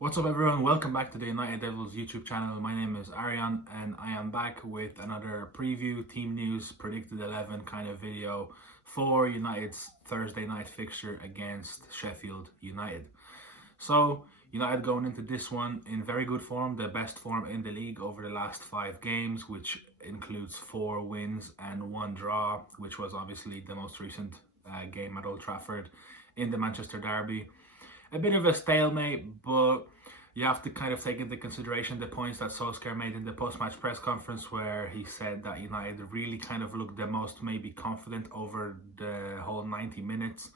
What's up, everyone? Welcome back to the United Devils YouTube channel. My name is Aryan, and I am back with another preview, team news, predicted 11 kind of video for United's Thursday night fixture against Sheffield United. So, United going into this one in very good form, the best form in the league over the last 5 games, which includes 4 wins and 1 draw, which was obviously the most recent game at Old Trafford in the Manchester Derby. A bit of a stalemate, but you have to kind of take into consideration the points that Solskjaer made in the post-match press conference, where he said that United really kind of looked the most maybe confident over the whole 90 minutes.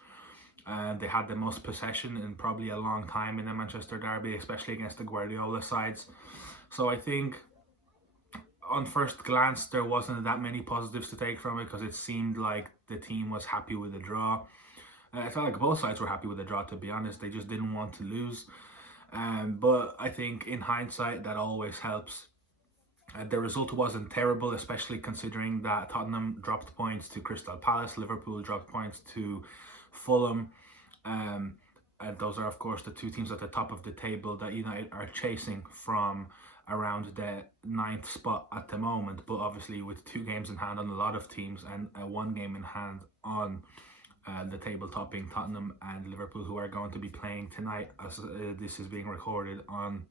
They had the most possession in probably a long time in the Manchester Derby, especially against the Guardiola sides. So I think on first glance there wasn't that many positives to take from it, because it seemed like the team was happy with the draw. I felt like both sides were happy with the draw, to be honest. They just didn't want to lose. But I think in hindsight, that always helps. The result wasn't terrible, especially considering that Tottenham dropped points to Crystal Palace, Liverpool dropped points to Fulham. And those are, of course, the 2 teams at the top of the table that United are chasing from around the 9th spot at the moment. But obviously with 2 games in hand on a lot of teams, and 1 game in hand on the table topping Tottenham and Liverpool, who are going to be playing tonight, as this is being recorded on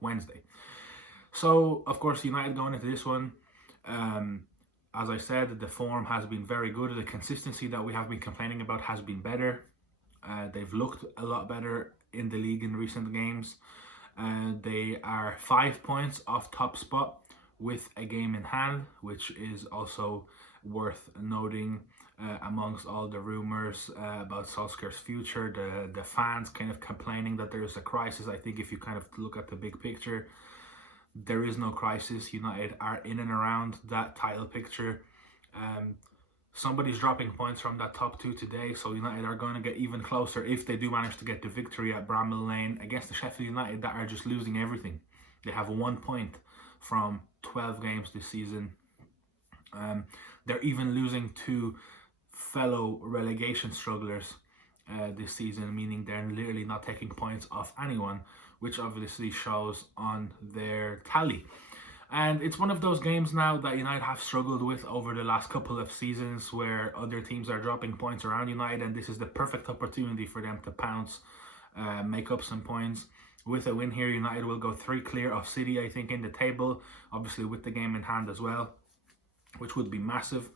Wednesday. So, of course, United going into this one, as I said, the form has been very good. The consistency that we have been complaining about has been better. They've looked a lot better in the league in recent games. They are 5 points off top spot with a game in hand, which is also worth noting. Amongst all the rumors about Solskjaer's future, the fans kind of complaining that there is a crisis. I think if you kind of look at the big picture, there is no crisis. United are in and around that title picture. Somebody's dropping points from that top 2 today, so United are going to get even closer if they do manage to get the victory at Bramall Lane against the Sheffield United that are just losing everything. They have 1 point from 12 games this season. They're even losing to fellow relegation strugglers this season, meaning they're literally not taking points off anyone, which obviously shows on their tally. And it's one of those games now that United have struggled with over the last couple of seasons, where other teams are dropping points around United, and this is the perfect opportunity for them to pounce, make up some points. With a win here, United will go 3 clear of City, I think, in the table, obviously with the game in hand as well, which would be massive.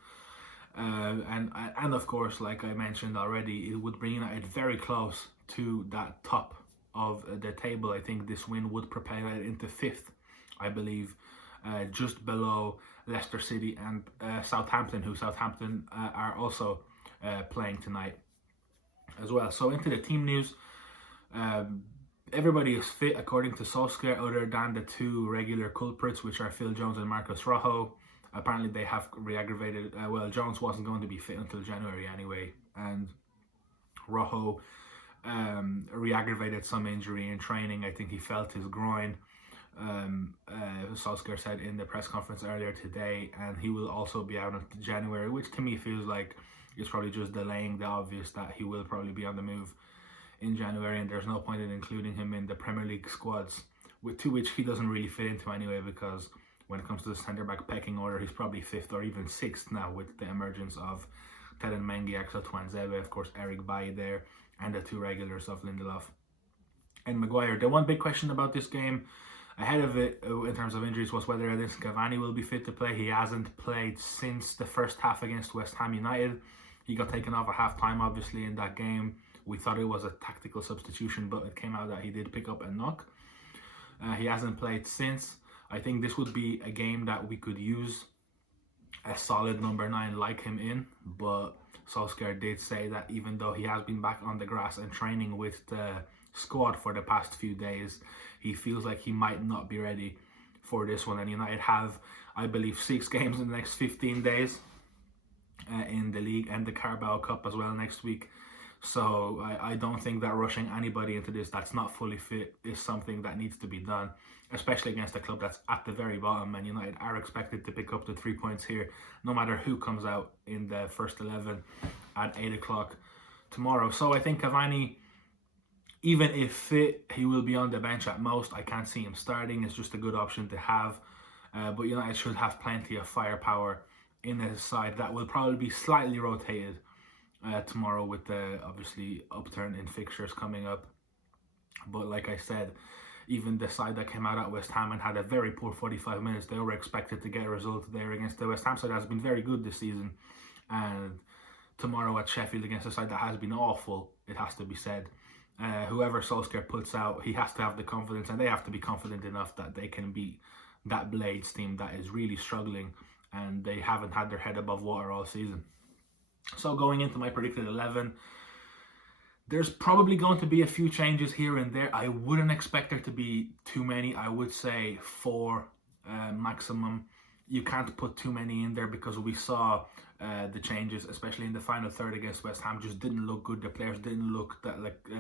And of course, like I mentioned already, it would bring United very close to that top of the table. I think this win would propel United into 5th, I believe, just below Leicester City and Southampton, who are also playing tonight as well. So into the team news, everybody is fit according to Solskjaer, other than the 2 regular culprits, which are Phil Jones and Marcus Rojo. Apparently they have re-aggravated, Jones wasn't going to be fit until January anyway, and Rojo re-aggravated some injury in training. I think he felt his groin, Solskjaer said in the press conference earlier today, and he will also be out until January, which to me feels like it's probably just delaying the obvious, that he will probably be on the move in January, and there's no point in including him in the Premier League squads, to which he doesn't really fit into anyway, because when it comes to the centre-back pecking order, he's probably 5th or even 6th now, with the emergence of Teden Mengi, Axel Tuanzebe, of course Eric Bailly there, and the 2 regulars of Lindelof and Maguire. The one big question about this game ahead of it, in terms of injuries, was whether Edinson Cavani will be fit to play. He hasn't played since the first half against West Ham United. He got taken off at half-time, obviously, in that game. We thought it was a tactical substitution, but it came out that he did pick up a knock. He hasn't played since. I think this would be a game that we could use a solid number 9 like him in, but Solskjaer did say that even though he has been back on the grass and training with the squad for the past few days, he feels like he might not be ready for this one. And United have, I believe, 6 games in the next 15 days in the league, and the Carabao Cup as well next week. So I don't think that rushing anybody into this that's not fully fit is something that needs to be done, especially against a club that's at the very bottom, and United are expected to pick up the 3 points here, no matter who comes out in the first 11 at 8 o'clock tomorrow. So I think Cavani Even if fit, he will be on the bench at most. I can't see him starting. It's just a good option to have. But United should have plenty of firepower in his side that will probably be slightly rotated tomorrow with the obviously upturn in fixtures coming up. But like I said, even the side that came out at West Ham and had a very poor 45 minutes, they were expected to get a result there against the West Ham side that has been very good this season. And tomorrow at Sheffield against a side that has been awful, it has to be said. Whoever Solskjaer puts out, he has to have the confidence, and they have to be confident enough that they can beat that Blades team that is really struggling, and they haven't had their head above water all season. So going into my predicted 11, there's probably going to be a few changes here and there. I wouldn't expect there to be too many. I would say 4 maximum. You can't put too many in there because we saw the changes, especially in the final third against West Ham, just didn't look good. The players didn't look that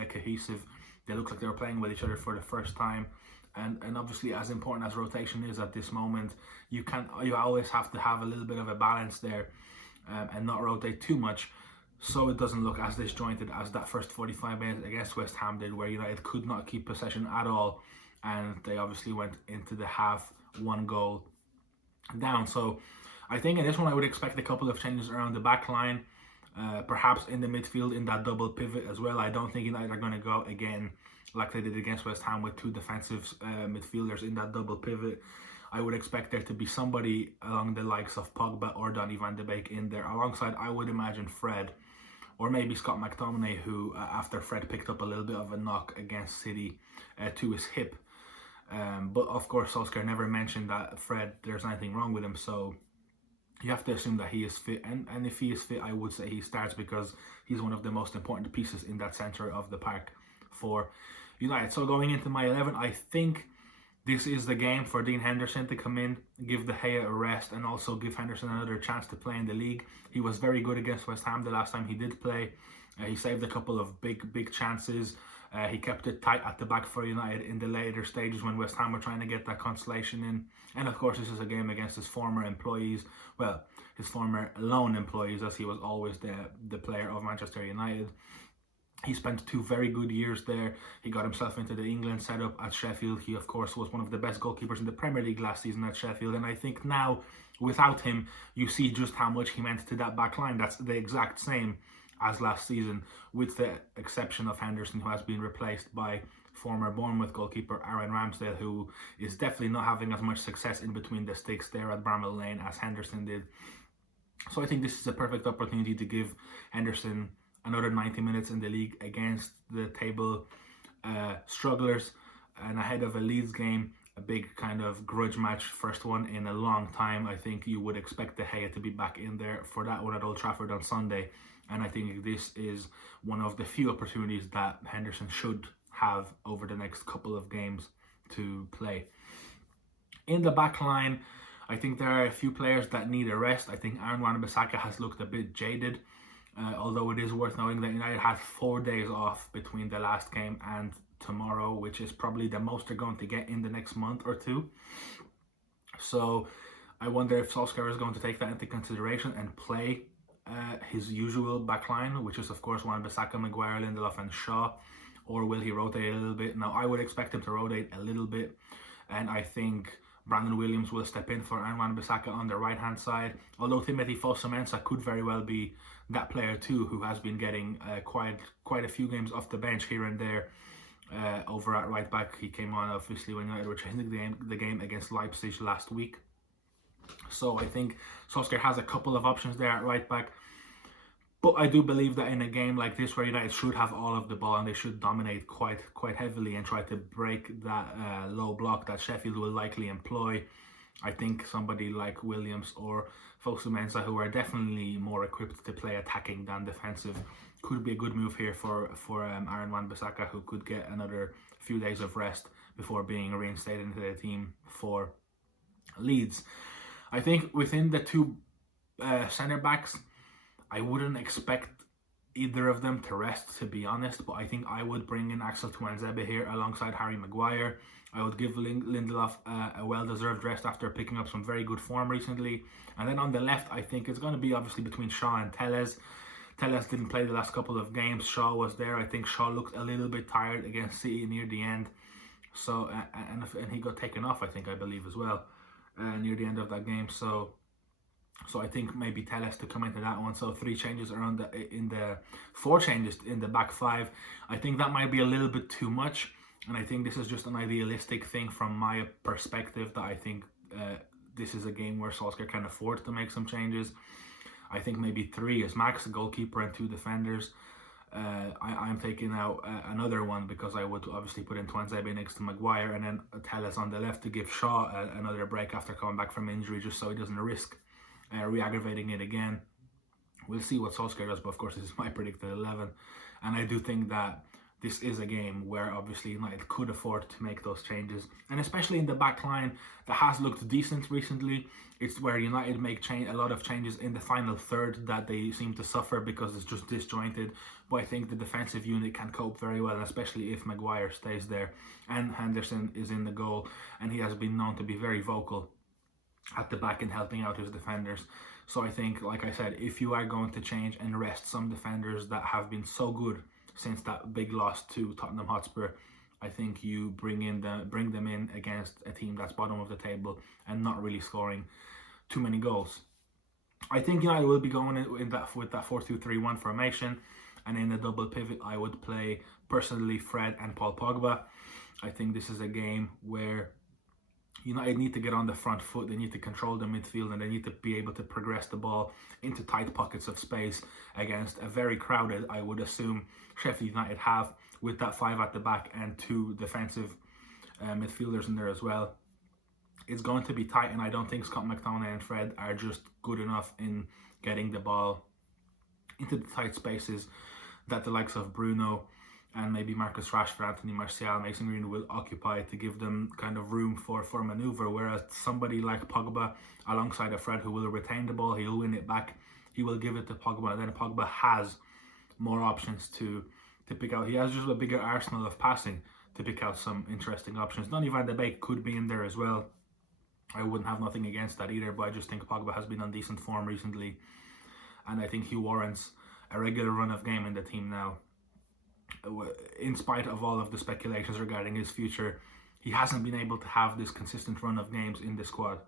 cohesive. They looked like they were playing with each other for the first time. And obviously, as important as rotation is at this moment, you always have to have a little bit of a balance there and not rotate too much, so it doesn't look as disjointed as that first 45 minutes against West Ham did, where United could not keep possession at all, and they obviously went into the half 1 goal down. So I think in this one I would expect a couple of changes around the back line, perhaps in the midfield in that double pivot as well. I don't think United are going to go again like they did against West Ham with 2 defensive midfielders in that double pivot. I would expect there to be somebody along the likes of Pogba or Donny van de Beek in there, alongside, I would imagine, Fred, or maybe Scott McTominay, who, after Fred picked up a little bit of a knock against City to his hip. But of course, Solskjaer never mentioned that Fred, there's anything wrong with him, so you have to assume that he is fit. And if he is fit, I would say he starts because he's one of the most important pieces in that centre of the park for United. So going into my 11, I think this is the game for Dean Henderson to come in, give De Gea a rest, and also give Henderson another chance to play in the league. He was very good against West Ham the last time he did play. He saved a couple of big chances. He kept it tight at the back for United in the later stages when West Ham were trying to get that consolation in. And of course, this is a game against his former employees. Well, his former loan employees, as he was always the player of Manchester United. He spent 2 very good years there. He got himself into the England setup at Sheffield. He, of course, was one of the best goalkeepers in the Premier League last season at Sheffield. And I think now, without him, you see just how much he meant to that back line. That's the exact same as last season, with the exception of Henderson, who has been replaced by former Bournemouth goalkeeper Aaron Ramsdale, who is definitely not having as much success in between the sticks there at Bramall Lane as Henderson did. So I think this is a perfect opportunity to give Henderson another 90 minutes in the league against the table strugglers, and ahead of a Leeds game, a big kind of grudge match, first one in a long time. I think you would expect De Gea to be back in there for that one at Old Trafford on Sunday, and I think this is one of the few opportunities that Henderson should have over the next couple of games to play. In the back line, I think there are a few players that need a rest. I think Aaron Wan-Bissaka has looked a bit jaded. Although it is worth noting that United had 4 days off between the last game and tomorrow, which is probably the most they're going to get in the next month or 2. So I wonder if Solskjaer is going to take that into consideration and play his usual backline, which is of course Wan-Bissaka, Maguire, Lindelof and Shaw, or will he rotate a little bit? Now I would expect him to rotate a little bit, and I think Brandon Williams will step in for Aaron Wan-Bissaka on the right hand side, although Timothy Fosu-Mensah could very well be that player too, who has been getting quite a few games off the bench here and there. Over at right back, he came on obviously when United were changing the game against Leipzig last week. So I think Solskjaer has a couple of options there at right back. But I do believe that in a game like this, where United should have all of the ball and they should dominate quite heavily and try to break that low block that Sheffield will likely employ, I think somebody like Williams or Fosu-Mensah, who are definitely more equipped to play attacking than defensive, could be a good move here for Aaron Wan-Bissaka, who could get another few days of rest before being reinstated into the team for Leeds. I think within the 2 centre backs, I wouldn't expect either of them to rest, to be honest, but I think I would bring in Axel Tuanzebe here alongside Harry Maguire. I would give Lindelof a well-deserved rest after picking up some very good form recently. And then on the left, I think it's going to be obviously between Shaw and Telles. Telles didn't play the last couple of games. Shaw was there. I think Shaw looked a little bit tired against City near the end. So and he got taken off, I believe as well, near the end of that game. So I think maybe Telles to come into that one. So 3 changes around in the 4 changes in the back 5. I think that might be a little bit too much, and I think this is just an idealistic thing from my perspective, that I think this is a game where Solskjaer can afford to make some changes. I think maybe 3 is max, a goalkeeper and 2 defenders. I'm taking out another one, because I would obviously put in Tuanzebe next to Maguire, and then Telles on the left to give Shaw another break after coming back from injury, just so he doesn't risk re-aggravating it again. We'll see what Solskjaer does, but of course this is my predicted 11, and I do think that this is a game where obviously United could afford to make those changes, and especially in the back line that has looked decent recently. It's where United make a lot of changes in the final third that they seem to suffer, because it's just disjointed. But I think the defensive unit can cope very well, especially if Maguire stays there and Henderson is in the goal, and he has been known to be very vocal at the back and helping out his defenders. So I think, like I said, if you are going to change and rest some defenders that have been so good since that big loss to Tottenham Hotspur, I think you bring them in against a team that's bottom of the table and not really scoring too many goals. I think United will be going with that 4-2-3-1 formation, and in the double pivot I would play personally Fred and Paul Pogba. I think this is a game where United need to get on the front foot, they need to control the midfield, and they need to be able to progress the ball into tight pockets of space against a very crowded, I would assume, Sheffield United have, with that 5 at the back and 2 defensive midfielders in there as well. It's going to be tight, and I don't think Scott McTominay and Fred are just good enough in getting the ball into the tight spaces that the likes of Bruno and maybe Marcus Rashford, Anthony Martial, Mason Greenwood will occupy to give them kind of room for manoeuvre, whereas somebody like Pogba alongside of Fred, who will retain the ball, he'll win it back, he will give it to Pogba, and then Pogba has more options to pick out. He has just a bigger arsenal of passing to pick out some interesting options. Donny van de Beek could be in there as well. I wouldn't have nothing against that either, but I just think Pogba has been on decent form recently, and I think he warrants a regular run of game in the team now. In spite of all of the speculations regarding his future, he hasn't been able to have this consistent run of games in the squad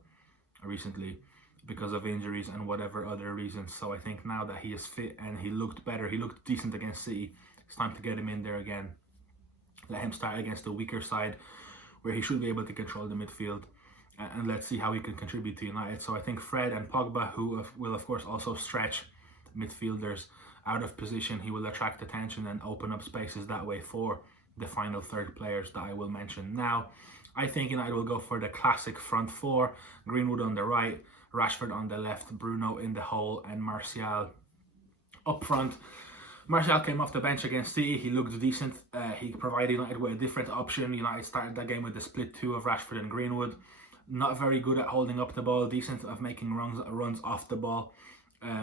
recently because of injuries and whatever other reasons. So I think now that he is fit and he looked better, he looked decent against City, it's time to get him in there again. Let him start against the weaker side where he should be able to control the midfield, and let's see how he can contribute to United. So I think Fred and Pogba, who will of course also stretch midfielders out of position, he will attract attention and open up spaces that way for the final third players that I will mention now. I think United will go for the classic front 4, Greenwood on the right, Rashford on the left, Bruno in the hole, and Martial up front. Martial came off the bench against City, he looked decent, he provided United with a different option. United started that game with the split 2 of Rashford and Greenwood. Not very good at holding up the ball, decent at making runs off the ball.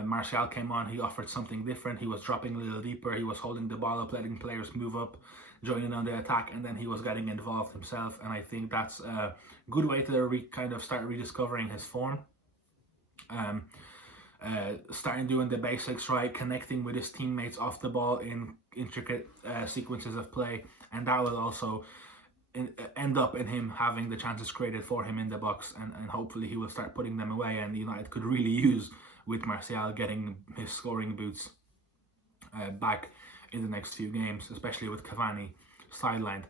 Martial came on, he offered something different, he was dropping a little deeper, he was holding the ball up, letting players move up, joining on the attack, and then he was getting involved himself, and I think that's a good way to kind of start rediscovering his form. Starting doing the basics right, connecting with his teammates off the ball in intricate sequences of play, and that will also end up in him having the chances created for him in the box, and hopefully he will start putting them away, and United could really use with Martial getting his scoring boots back in the next few games, especially with Cavani sidelined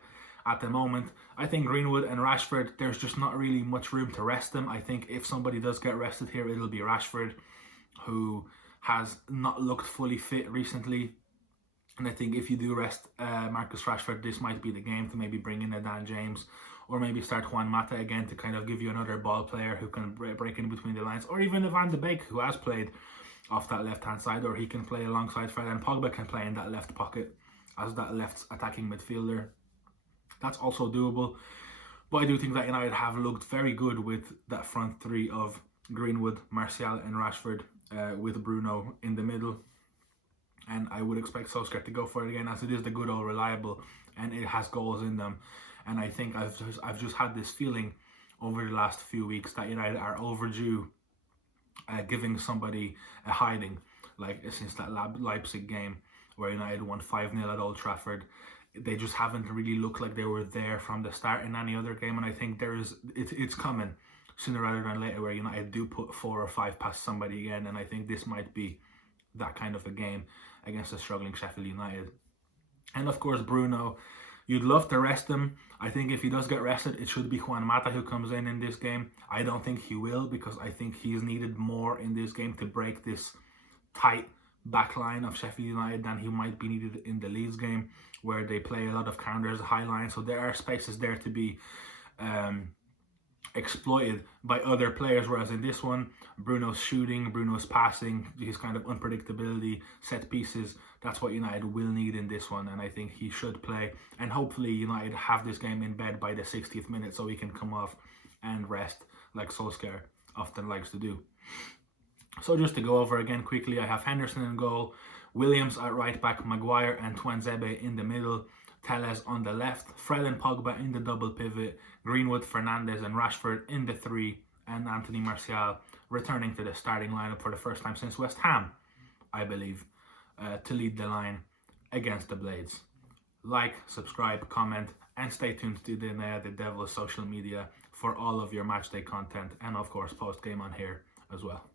at the moment. I think Greenwood and Rashford, there's just not really much room to rest them. I think if somebody does get rested here, it'll be Rashford, who has not looked fully fit recently. And I think if you do rest Marcus Rashford, this might be the game to maybe bring in a Dan James, or maybe start Juan Mata again to kind of give you another ball player who can break in between the lines, or even a Van de Beek who has played off that left-hand side, or he can play alongside Fred, and Pogba can play in that left pocket as that left attacking midfielder. That's also doable, but I do think that United have looked very good with that front 3 of Greenwood, Martial and Rashford, with Bruno in the middle. And I would expect Solskjaer to go for it again, as it is the good old reliable and it has goals in them. And I think I've just had this feeling over the last few weeks that United are overdue giving somebody a hiding. like since that Leipzig game where United won 5-0 at Old Trafford. They just haven't really looked like they were there from the start in any other game, and I think it's coming sooner rather than later where United do put 4 or 5 past somebody again, and I think this might be that kind of a game against a struggling Sheffield United. And of course, Bruno, you'd love to rest him. I think if he does get rested, it should be Juan Mata who comes in this game. I don't think he will, because I think he's needed more in this game to break this tight back line of Sheffield United than he might be needed in the Leeds game, where they play a lot of counters, high line. So there are spaces there to be exploited by other players, whereas in this one, Bruno's shooting, Bruno's passing, his kind of unpredictability, set pieces, that's what United will need in this one, and I think he should play, and hopefully United have this game in bed by the 60th minute so he can come off and rest like Solskjaer often likes to do. So just to go over again quickly, I have Henderson in goal, Williams at right back, Maguire and Tuanzebe in the middle, Telles on the left, Fred and Pogba in the double pivot, Greenwood, Fernandes and Rashford in the 3, and Anthony Martial returning to the starting lineup for the first time since West Ham, I believe, to lead the line against the Blades. Like, subscribe, comment, and stay tuned to the Devils social media for all of your matchday content, and of course post game on here as well.